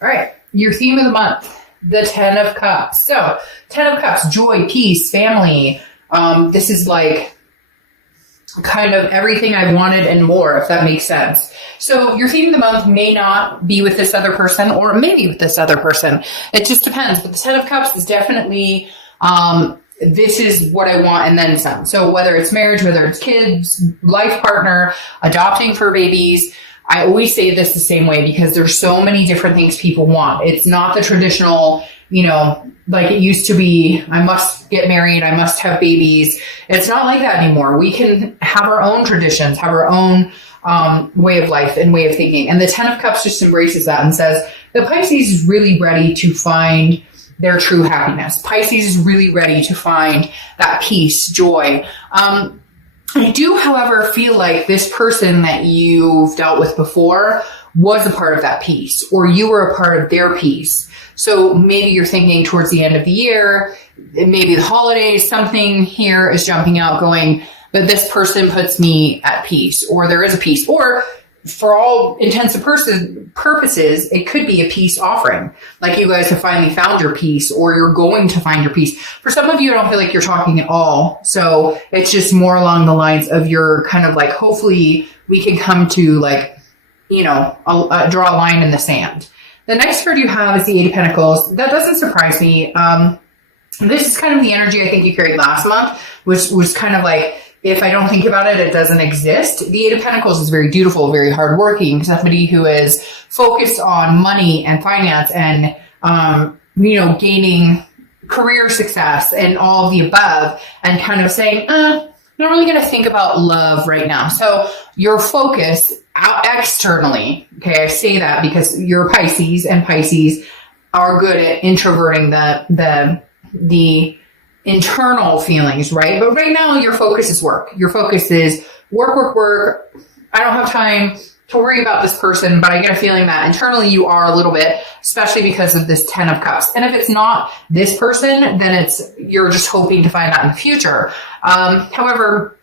All right. Your theme of the month, the 10 of Cups. So 10 of Cups, joy, peace, family. This is like kind of everything I wanted and more, if that makes sense. So your theme of the month may not be with this other person, or maybe with this other person. It just depends. But the 10 of Cups is definitely, this is what I want and then some. So whether it's marriage, whether it's kids, life partner, adopting fur babies, I always say this the same way because there's so many different things people want. It's not the traditional, like it used to be, I must get married, I must have babies. It's not like that anymore. We can have our own traditions, have our own way of life and way of thinking. And the 10 of Cups just embraces that and says the Pisces is really ready to find their true happiness. Pisces is really ready to find that peace, joy. I do, however, feel like this person that you've dealt with before was a part of that peace, or you were a part of their peace. So maybe you're thinking towards the end of the year, maybe the holidays, something here is jumping out going, but this person puts me at peace, or there is a peace, or for all intents and purposes, it could be a peace offering. Like you guys have finally found your peace, or you're going to find your peace. For some of you, I don't feel like you're talking at all. So it's just more along the lines of your kind of like, hopefully we can come to like, draw a line in the sand. The next card you have is the 8 of Pentacles. That doesn't surprise me. This is kind of the energy I think you carried last month, which was kind of like, if I don't think about it, it doesn't exist. The 8 of Pentacles is very dutiful, very hardworking, somebody who is focused on money and finance and, gaining career success and all of the above, and kind of saying, I'm not really going to think about love right now. So your focus out externally, okay, I say that because you're Pisces, and Pisces are good at introverting the internal feelings, right? But right now your focus is work. Your focus is work. I don't have time to worry about this person, but I get a feeling that internally you are a little bit, especially because of this 10 of Cups. And if it's not this person, then you're just hoping to find out in the future. However,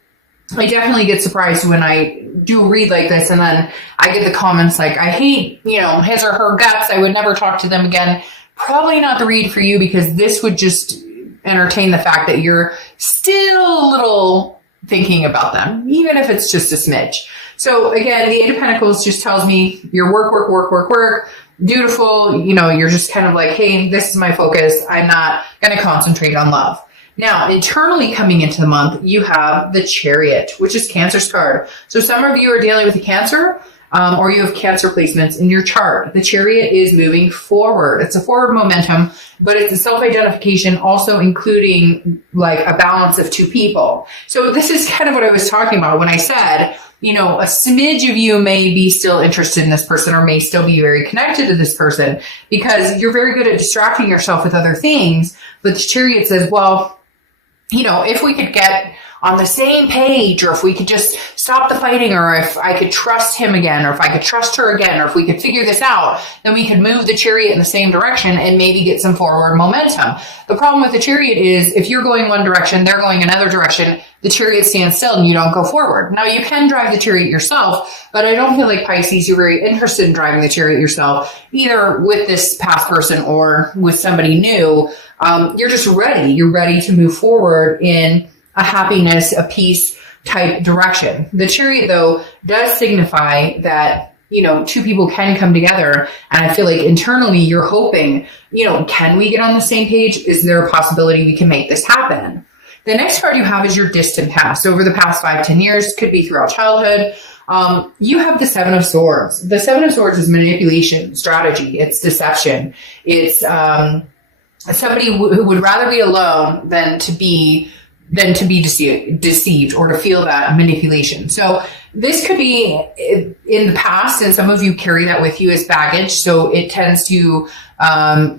I definitely get surprised when I do a read like this and then I get the comments like, I hate, his or her guts. I would never talk to them again. Probably not the read for you, because this would just entertain the fact that you're still a little thinking about them, even if it's just a smidge. So again, the 8 of Pentacles just tells me you're work, dutiful. You're just kind of like, hey, this is my focus. I'm not going to concentrate on love. Now, internally coming into the month, you have the Chariot, which is Cancer's card. So some of you are dealing with a Cancer, or you have Cancer placements in your chart. The Chariot is moving forward. It's a forward momentum, but it's a self-identification, also including like a balance of two people. So this is kind of what I was talking about when I said, a smidge of you may be still interested in this person, or may still be very connected to this person, because you're very good at distracting yourself with other things. But the Chariot says, well, if we could get on the same page, or if we could just stop the fighting, or if I could trust him again, or if I could trust her again, or if we could figure this out, then we could move the Chariot in the same direction and maybe get some forward momentum. The problem with the Chariot is if you're going one direction, they're going another direction, the Chariot stands still and you don't go forward. Now you can drive the Chariot yourself, but I don't feel like Pisces, you're very interested in driving the Chariot yourself, either with this past person or with somebody new. You're just ready. You're ready to move forward in a happiness, a peace type direction. The Chariot, though, does signify that, two people can come together. And I feel like internally you're hoping, can we get on the same page? Is there a possibility we can make this happen? The next card you have is your distant past. Over the past 5-10 years, could be throughout childhood. You have the 7 of Swords. The 7 of Swords is manipulation, strategy. It's deception. It's somebody who would rather be alone than to be deceived or to feel that manipulation. So this could be in the past, and some of you carry that with you as baggage. So it tends to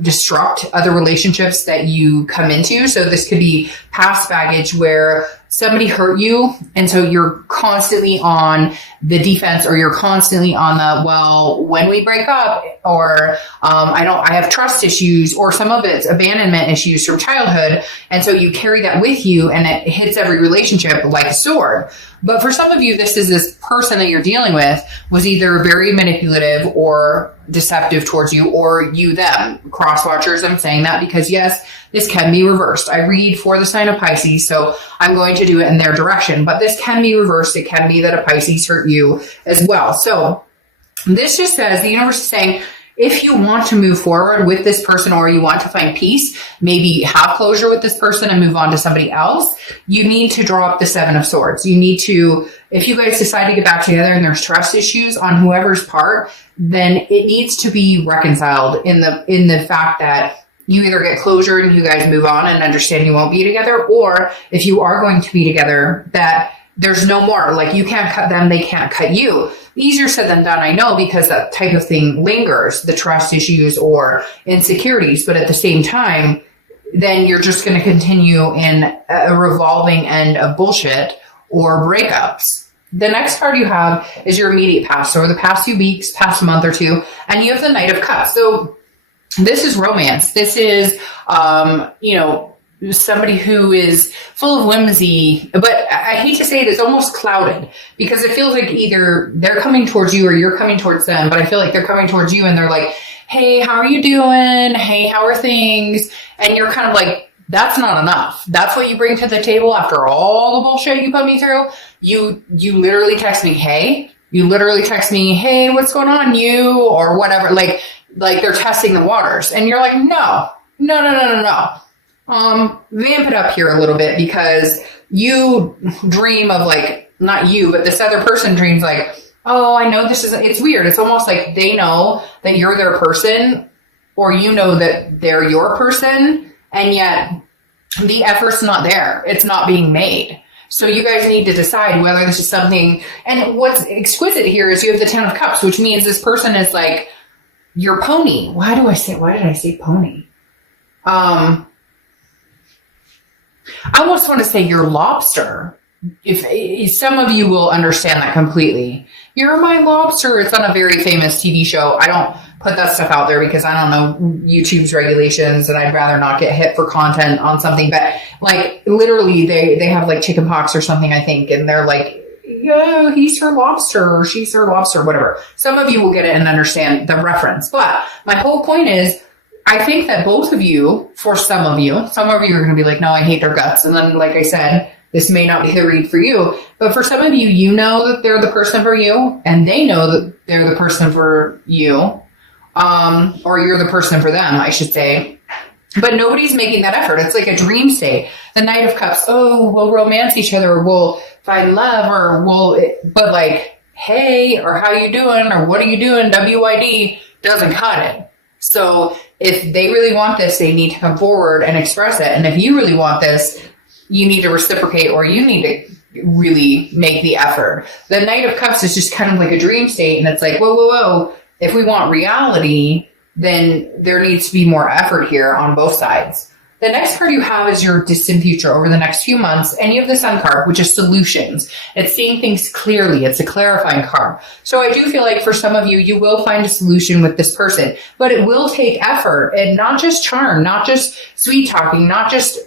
disrupt other relationships that you come into. So this could be past baggage where somebody hurt you, and so you're constantly on the defense, or you're constantly on the, well, when we break up, or I have trust issues, or some of it's abandonment issues from childhood, and so you carry that with you, and it hits every relationship like a sword. But for some of you, this person that you're dealing with was either very manipulative or deceptive towards you, or you them. Cross watchers, I'm saying that because yes, this can be reversed. I read for the sign of Pisces, so I'm going to do it in their direction, but this can be reversed. It can be that a Pisces hurt you as well. So this just says the universe is saying, if you want to move forward with this person, or you want to find peace, maybe have closure with this person and move on to somebody else, you need to draw up the Seven of Swords. You need to, if you guys decide to get back together and there's trust issues on whoever's part, then it needs to be reconciled in the fact that you either get closure and you guys move on and understand you won't be together, or if you are going to be together, that there's no more. Like, you can't cut them, they can't cut you. Easier said than done, I know, because that type of thing lingers, the trust issues or insecurities. But at the same time, then you're just going to continue in a revolving end of bullshit or breakups. The next card you have is your immediate past, so the past few weeks, past month or two, and you have the Knight of Cups. So this is romance. This is, somebody who is full of whimsy, but I hate to say it, it's almost clouded, because it feels like either they're coming towards you or you're coming towards them. But I feel like they're coming towards you and they're like, hey, how are you doing? Hey, how are things? And you're kind of like, that's not enough. That's what you bring to the table after all the bullshit you put me through. You literally text me, hey, hey, what's going on, you, or whatever. Like they're testing the waters, and you're like, no. Vamp it up here a little bit, because you dream of, like, not you, but this other person dreams like, oh, I know this is, it's weird. It's almost like they know that you're their person, or you know that they're your person, and yet the effort's not there. It's not being made. So you guys need to decide whether this is something, and what's exquisite here is you have the Ten of Cups, which means this person is like your pony. Why did I say pony? I almost want to say your lobster. If some of you will understand that completely. You're my lobster. It's on a very famous TV show. I don't put that stuff out there because I don't know YouTube's regulations, and I'd rather not get hit for content on something. But like, literally they have like chicken pox or something, I think. And they're like, yeah, he's her lobster, or she's her lobster, whatever. Some of you will get it and understand the reference. But my whole point is, I think that both of you, for some of you are going to be like, no, I hate their guts. And then, like I said, this may not be the read for you. But for some of you, you know that they're the person for you, and they know that they're the person for you. Or you're the person for them, I should say. But nobody's making that effort. It's like a dream state. The Knight of Cups, oh, we'll romance each other, or we'll find love, but like, hey, or how you doing, or what are you doing, WID, doesn't cut it. So if they really want this, they need to come forward and express it. And if you really want this, you need to reciprocate, or you need to really make the effort. The Knight of Cups is just kind of like a dream state. And it's like, whoa. If we want reality, then there needs to be more effort here on both sides. The next card you have is your distant future over the next few months, and you have the Sun card, which is solutions. It's seeing things clearly. It's a clarifying card. So I do feel like for some of you, you will find a solution with this person, but it will take effort, and not just charm, not just sweet talking, not just,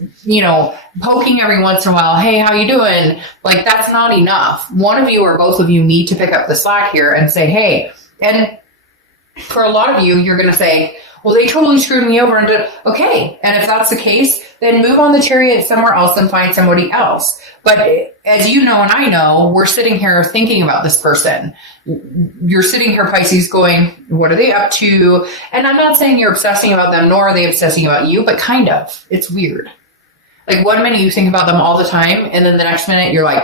poking every once in a while. Hey, how you doing? Like, that's not enough. One of you or both of you need to pick up the slack here and say, hey, and for a lot of you, you're going to say, well, they totally screwed me over. Okay. And if that's the case, then move on the chariot somewhere else and find somebody else. But as you know, and I know, we're sitting here thinking about this person. You're sitting here, Pisces, going, what are they up to? And I'm not saying you're obsessing about them, nor are they obsessing about you, but kind of. It's weird. Like, one minute you think about them all the time, and then the next minute you're like,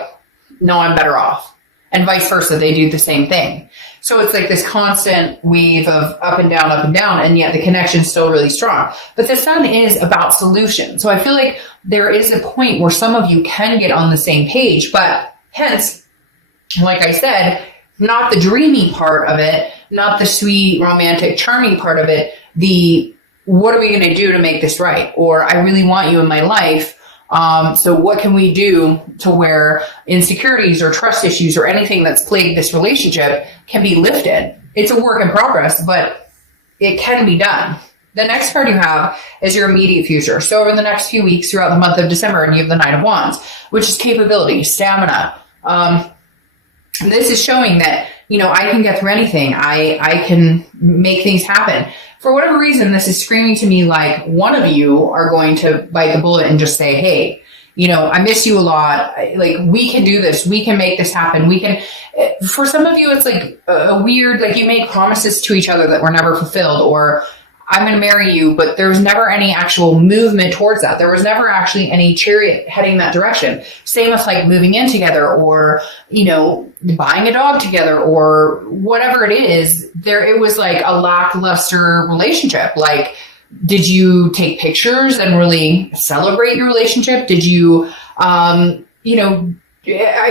no, I'm better off. And vice versa, they do the same thing. So it's like this constant wave of up and down, and yet the connection's still really strong. But the Sun is about solution. So I feel like there is a point where some of you can get on the same page, but hence, like I said, not the dreamy part of it, not the sweet, romantic, charming part of it, the what are we going to do to make this right? Or I really want you in my life. So what can we do to where insecurities or trust issues or anything that's plagued this relationship can be lifted? It's a work in progress, but it can be done. The next card you have is your immediate future. So over the next few weeks throughout the month of December, and you have the Knight of Wands, which is capability, stamina. This is showing that I can get through anything. I can make things happen. For whatever reason, this is screaming to me like one of you are going to bite the bullet and just say, hey, I miss you a lot. Like, we can do this. We can make this happen. For some of you, it's like a weird, like you make promises to each other that were never fulfilled, or I'm going to marry you, but there was never any actual movement towards that. There was never actually any chariot heading that direction. Same with like moving in together, or, buying a dog together, or whatever it is. It was like a lackluster relationship. Like, did you take pictures and really celebrate your relationship? Did you, I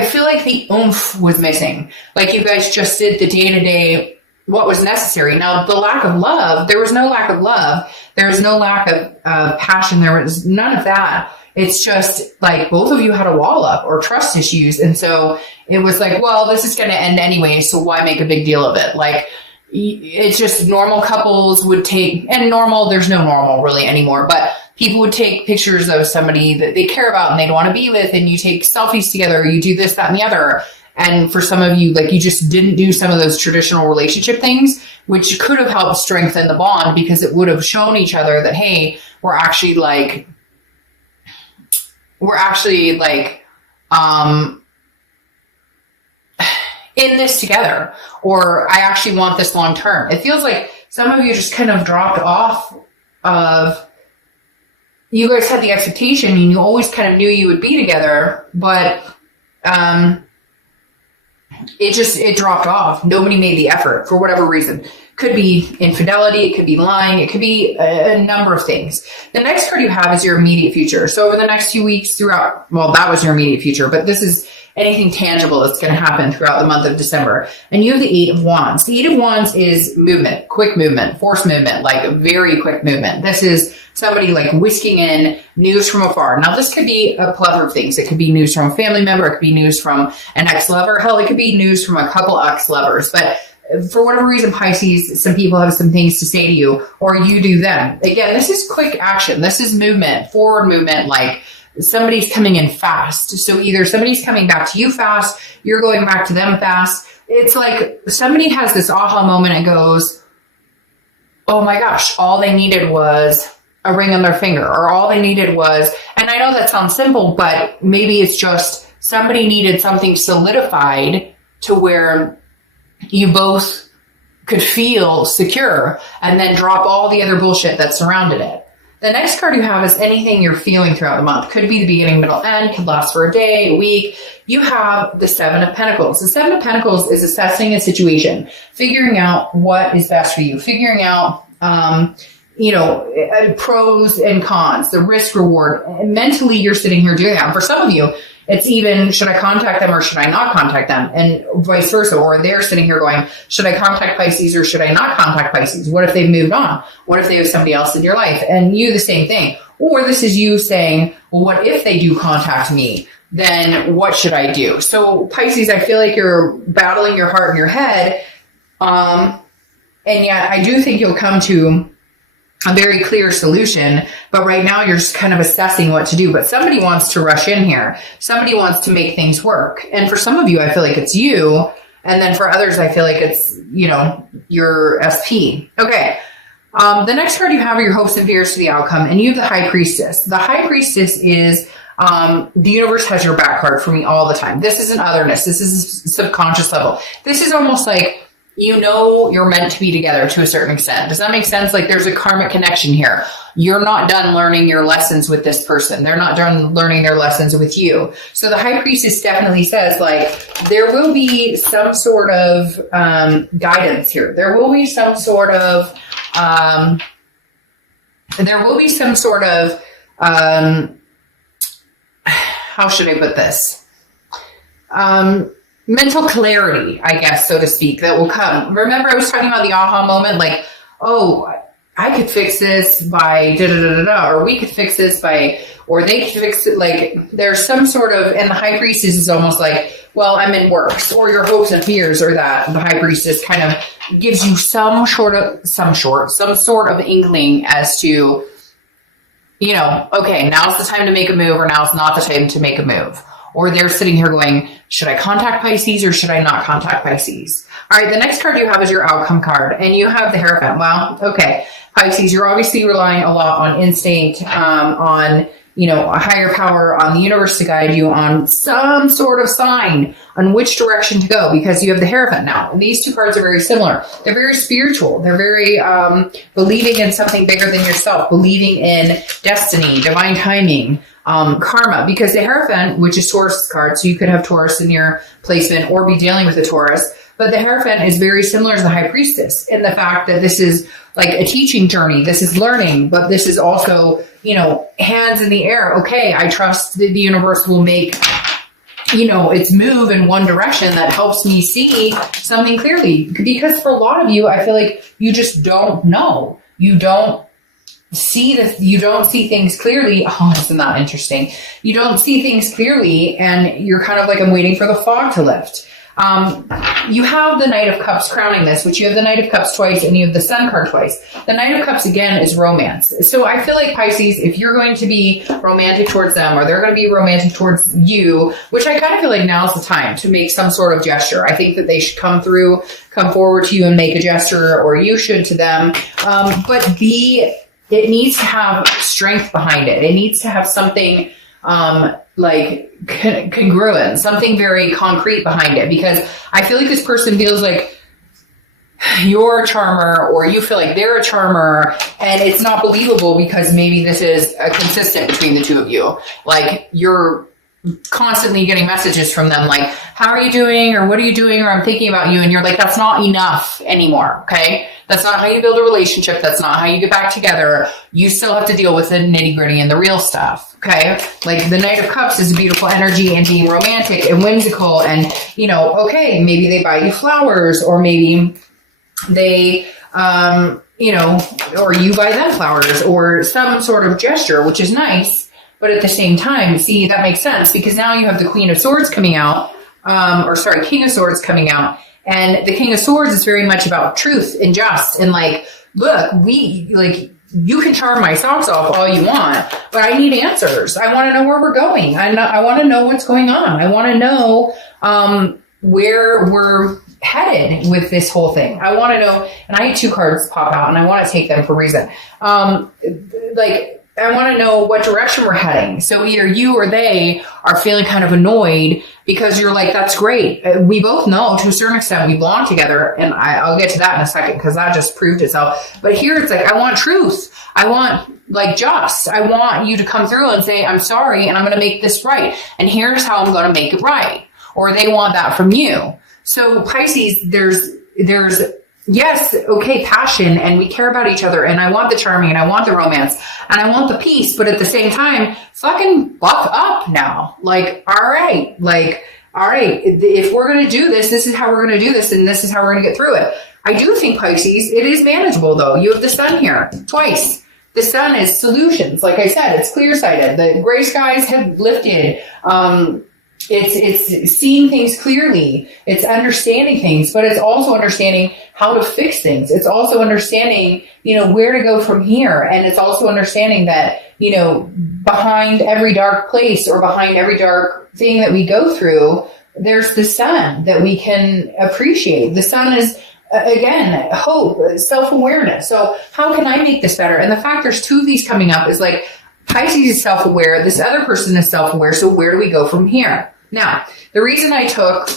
feel like the oomph was missing. Like, you guys just did the day-to-day what was necessary. Now, the lack of love, there was no lack of love. There was no lack of passion. There was none of that. It's just like both of you had a wall up or trust issues. And so it was like, well, this is going to end anyway, so why make a big deal of it? Like, it's just normal couples would take, and there's no normal really anymore, but people would take pictures of somebody that they care about and they'd want to be with, and you take selfies together, or you do this, that, and the other. And for some of you, like, you just didn't do some of those traditional relationship things, which could have helped strengthen the bond, because it would have shown each other that, hey, we're actually in this together, or I actually want this long term. It feels like some of you just kind of dropped off of, you guys had the expectation and you always kind of knew you would be together, but it dropped off. Nobody made the effort for whatever reason. Could be infidelity, it could be lying, it could be a number of things. The next card you have is your immediate future. So over the next few weeks that was your immediate future, but this is anything tangible that's going to happen throughout the month of December. And you have the 8 of Wands. The 8 of Wands is movement, quick movement, force movement, like very quick movement. This is somebody like whisking in news from afar. Now, this could be a plethora of things. It could be news from a family member. It could be news from an ex-lover. Hell, it could be news from a couple ex-lovers. But for whatever reason, Pisces, some people have some things to say to you, or you do them. Again, this is quick action. This is movement, forward movement, like somebody's coming in fast. So either somebody's coming back to you fast, you're going back to them fast. It's like somebody has this aha moment and goes, oh my gosh, all they needed was a ring on their finger, or all they needed was, and I know that sounds simple, but maybe it's just somebody needed something solidified to where you both could feel secure, and then drop all the other bullshit that surrounded it. The next card you have is anything you're feeling throughout the month. Could be the beginning, middle, end, could last for a day, a week. You have the 7 of Pentacles. The 7 of Pentacles is assessing a situation, figuring out what is best for you, figuring out, pros and cons, the risk reward. And mentally, you're sitting here doing that. And for some of you, it's even, should I contact them or should I not contact them? And vice versa. Or they're sitting here going, should I contact Pisces or should I not contact Pisces? What if they've moved on? What if they have somebody else in your life? And you, the same thing. Or this is you saying, well, what if they do contact me? Then what should I do? So Pisces, I feel like you're battling your heart and your head. And yet I do think you'll come to a very clear solution, but right now you're just kind of assessing what to do. But somebody wants to rush in here. Somebody wants to make things work. And for some of you, I feel like it's you. And then for others, I feel like it's, your SP. Okay. The next card you have are your hopes and fears to the outcome. And you have the High Priestess. The High Priestess is, the universe has your back card for me all the time. This is an otherness. This is a subconscious level. This is almost like, you're meant to be together to a certain extent. Does that make sense? Like, there's a karmic connection here. You're not done learning your lessons with this person. They're not done learning their lessons with you. So the High Priestess definitely says, like, there will be some sort of guidance here. There will be some sort of, how should I put this? Mental clarity, I guess, so to speak, that will come. Remember, I was talking about the aha moment, like, oh, I could fix this by da-da-da-da-da, or we could fix this by, or they could fix it. Like, there's some sort of, and the High Priestess is almost like, well, I'm in works, or your hopes and fears, or that the High Priestess kind of gives you some sort of inkling as to, okay, now's the time to make a move, or now's not the time to make a move. or they're sitting here going, should I contact Pisces or should I not contact Pisces? All right, the next card you have is your outcome card, and you have the Hierophant. Well, okay, Pisces, you're obviously relying a lot on instinct, on a higher power, on the universe to guide you, on some sort of sign on which direction to go, because you have the Hierophant now. These two cards are very similar. They're very spiritual. They're very believing in something bigger than yourself, believing in destiny, divine timing, karma, because the Hierophant, which is Taurus card, so you could have Taurus in your placement or be dealing with a Taurus, but the Hierophant is very similar to the High Priestess in the fact that this is like a teaching journey. This is learning, but this is also, hands in the air. Okay, I trust that the universe will make, its move in one direction that helps me see something clearly. Because for a lot of you, I feel like you just don't know. You don't see things clearly. Oh, isn't that interesting? You don't see things clearly, and you're kind of like, I'm waiting for the fog to lift. You have the Knight of Cups crowning this, which you have the Knight of Cups twice and you have the Sun card twice. The Knight of Cups, again, is romance. So I feel like Pisces, if you're going to be romantic towards them or they're going to be romantic towards you, which I kind of feel like now's the time to make some sort of gesture. I think that they should come forward to you and make a gesture, or you should to them. But it needs to have strength behind it. It needs to have something like congruent, something very concrete behind it, because I feel like this person feels like you're a charmer, or you feel like they're a charmer, and it's not believable because maybe this is consistent between the two of you. Like, you're constantly getting messages from them like, how are you doing, or what are you doing, or I'm thinking about you, and you're like, that's not enough anymore. Okay, that's not how you build a relationship. That's not how you get back together. You still have to deal with the nitty gritty and the real stuff. Okay, like the Knight of Cups is a beautiful energy and being romantic and whimsical, and okay, maybe they buy you flowers, or maybe they or you buy them flowers, or some sort of gesture, which is nice. But at the same time, see, that makes sense, because now you have the Queen of Swords coming out, King of Swords coming out. And the King of Swords is very much about truth and just, and like, look, you can charm my socks off all you want, but I need answers. I want to know where we're going. I want to know what's going on. I want to know where we're headed with this whole thing. I want to know, and I had two cards pop out, and I want to take them for a reason. I want to know what direction we're heading. So either you or they are feeling kind of annoyed because you're like, that's great. We both know to a certain extent we belong together. And I'll get to that in a second, because that just proved itself. But here it's like, I want truth. I want I want you to come through and say, I'm sorry, and I'm going to make this right. And here's how I'm going to make it right. Or they want that from you. So Pisces, there's yes, okay, passion, and we care about each other, and I want the charming, and I want the romance, and I want the peace, but at the same time, fucking buck up now. Like, all right, if we're going to do this, this is how we're going to do this, and this is how we're going to get through it. I do think, Pisces, it is manageable, though. You have the Sun here twice. The Sun is solutions. Like I said, it's clear-sighted. The gray skies have lifted. It's seeing things clearly. It's understanding things, but it's also understanding how to fix things. It's also understanding, where to go from here. And it's also understanding that, behind every dark place or behind every dark thing that we go through, there's the Sun that we can appreciate. The Sun is, again, hope, self-awareness. So how can I make this better? And the fact there's two of these coming up is like, Pisces is self-aware. This other person is self-aware. So where do we go from here? Now, the reason I took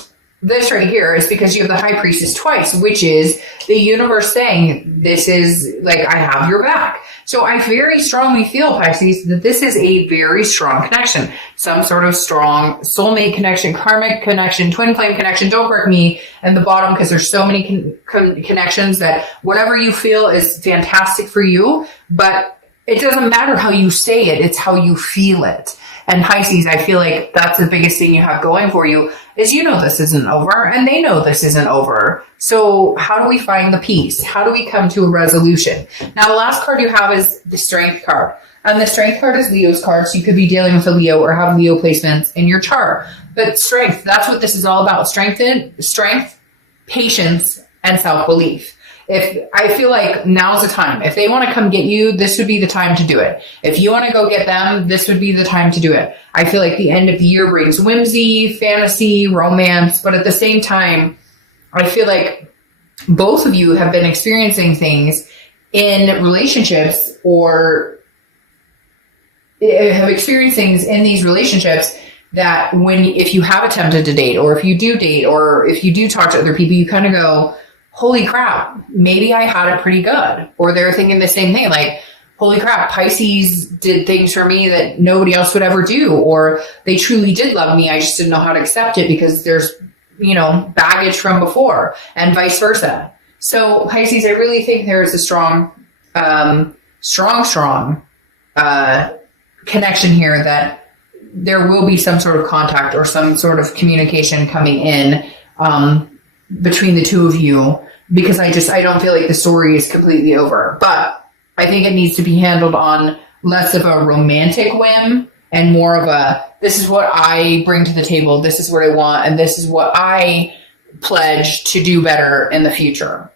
this right here is because you have the High Priestess twice, which is the universe saying, this is like, I have your back. So I very strongly feel, Pisces, that this is a very strong connection, some sort of strong soulmate connection, karmic connection, twin flame connection. Don't correct me at the bottom, because there's so many connections that whatever you feel is fantastic for you, but it doesn't matter how you say it. It's how you feel it. And Pisces, I feel like that's the biggest thing you have going for you is this isn't over, and they know this isn't over. So how do we find the peace? How do we come to a resolution? Now, the last card you have is the Strength card. And the Strength card is Leo's card, so you could be dealing with a Leo or have Leo placements in your chart. But strength, that's what this is all about. Strength, patience, and self-belief. if I feel like now's the time, if they want to come get you, this would be the time to do it. If you want to go get them, this would be the time to do it. I feel like the end of the year brings whimsy, fantasy, romance, but at the same time, I feel like both of you have been experiencing things in relationships or have experienced things in these relationships that if you have attempted to date, or if you do date, or if you do talk to other people, you kind of go, holy crap, maybe I had it pretty good. Or they're thinking the same thing, like, holy crap, Pisces did things for me that nobody else would ever do. Or they truly did love me. I just didn't know how to accept it because there's, baggage from before, and vice versa. So Pisces, I really think there is a strong connection here that there will be some sort of contact or some sort of communication coming in between the two of you, because I don't feel like the story is completely over. But I think it needs to be handled on less of a romantic whim and more of a, this is what I bring to the table, this is what I want, and this is what I pledge to do better in the future.